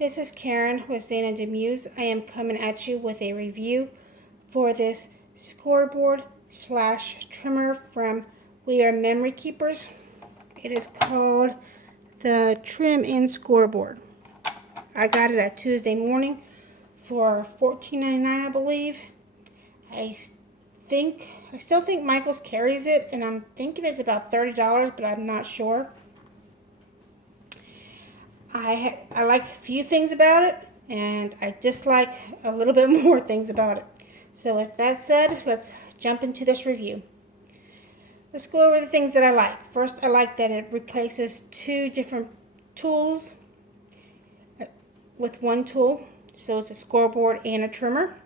This is Karen with Zana Demuse. I am coming at you with a review for this scoreboard slash trimmer from We Are Memory Keepers. It is called the Trim In Scoreboard. I got it at Tuesday morning for $14.99, I believe. I still think Michaels carries it, and I'm thinking it's about $30, but I'm not sure. I like a few things about it, and I dislike a little bit more things about it. So with that said, let's jump into this review. Let's go over the things that I like. First, I like that it replaces two different tools with one tool. So it's a scoreboard and a trimmer.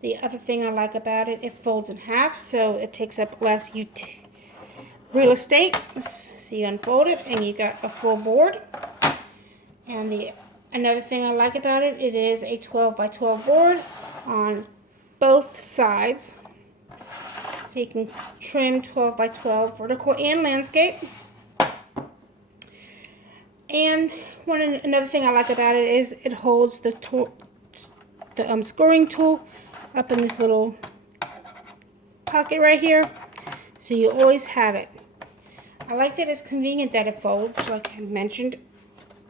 The other thing I like about it, it folds in half, so it takes up less real estate. So you unfold it, and you got a full board. And another thing I like about it, it is a 12 by 12 board on both sides. So you can trim 12 by 12 vertical and landscape. And another thing I like about it is it holds the scoring tool up in this little pocket right here. So you always have it. I like that it's convenient that it folds, like I mentioned.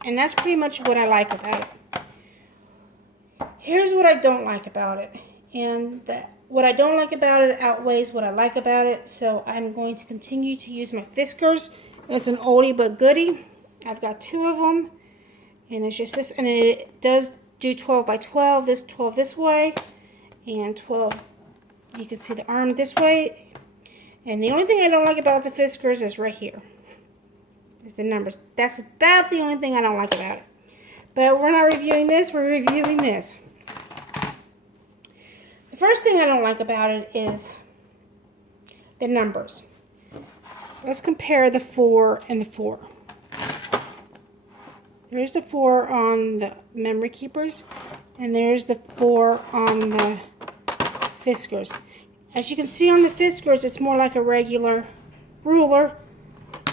And that's pretty much what I like about it. Here's what I don't like about it. And what I don't like about it outweighs what I like about it. So I'm going to continue to use my Fiskars. It's an oldie but goodie. I've got two of them. And it's just this. And it does do 12 by 12. This 12 this way. And 12, you can see the arm this way. And the only thing I don't like about the Fiskars is right here. Is the numbers. That's about the only thing I don't like about it. But we're not reviewing this, we're reviewing this. The first thing I don't like about it is the numbers. Let's compare the 4 and the 4. There's the 4 on the Memory Keepers, and there's the 4 on the Fiskars. As you can see on the Fiskars, it's more like a regular ruler.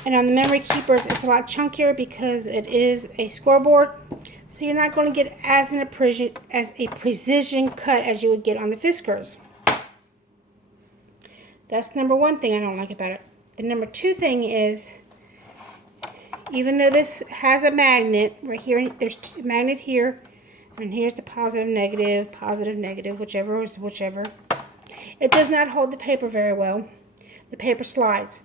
And on the Memory Keepers, it's a lot chunkier because it is a scoreboard. So you're not going to get as a precision cut as you would get on the Fiskars. That's number one thing I don't like about it. The number two thing is, even though this has a magnet, right here, there's a magnet here, and here's the positive, negative, whichever is whichever. It does not hold the paper very well. The paper slides.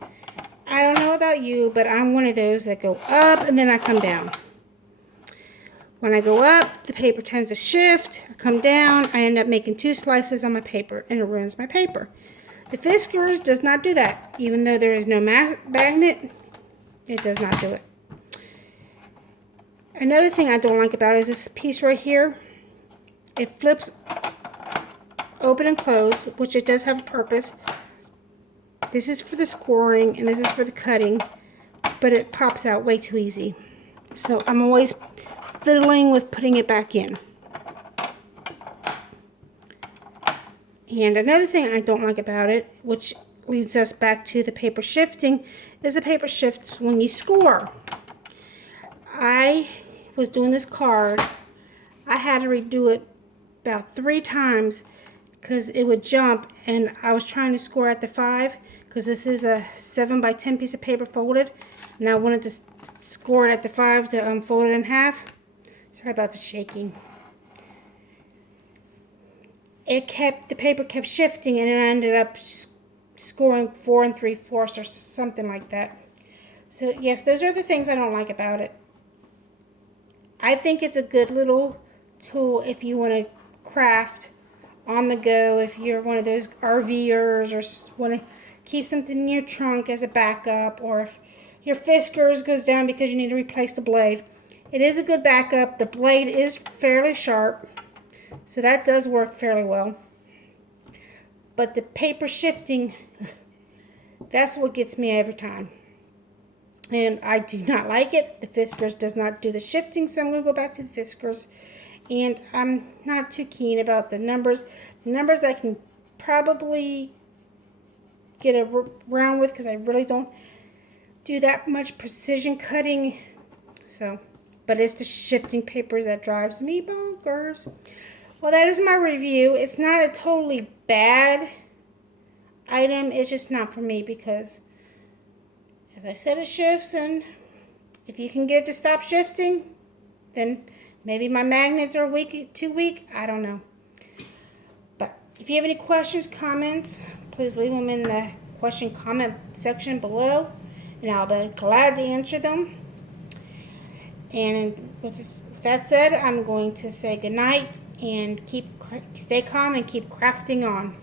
I don't know about you, but I'm one of those that go up and then I come down. When I go up, the paper tends to shift. I come down, I end up making 2 slices on my paper, and it ruins my paper. The Fiskars does not do that. Even though there is no magnet, it does not do it. Another thing I don't like about it is this piece right here. It flips open and close, which it does have a purpose. This is for the scoring, and this is for the cutting, but it pops out way too easy. So I'm always fiddling with putting it back in. And another thing I don't like about it, which leads us back to the paper shifting, is the paper shifts when you score. I was doing this card. I had to redo it about 3 times because it would jump, and I was trying to score at the 5 because this is a 7 by 10 piece of paper folded, and I wanted to score it at the 5 to fold it in half. Sorry about the shaking. The paper kept shifting, and it ended up scoring 4 3/4 or something like that. So yes, those are the things I don't like about it. I think it's a good little tool if you want to craft on the go, if you're one of those RVers or want to keep something in your trunk as a backup, or if your Fiskars goes down because you need to replace the blade. It is a good backup. The blade is fairly sharp, so that does work fairly well. But the paper shifting, that's what gets me every time. And I do not like it. The Fiskars does not do the shifting, so I'm going to go back to the Fiskars. And I'm not too keen about the numbers. The numbers I can probably get around with because I really don't do that much precision cutting. So, but it's the shifting papers that drives me bonkers. Well, that is my review. It's not a totally bad item. It's just not for me because, as I said, it shifts, and if you can get it to stop shifting, then maybe my magnets are too weak. I don't know. But if you have any questions, comments, please leave them in the comment section below, and I'll be glad to answer them. And with that said, I'm going to say goodnight and stay calm and keep crafting on.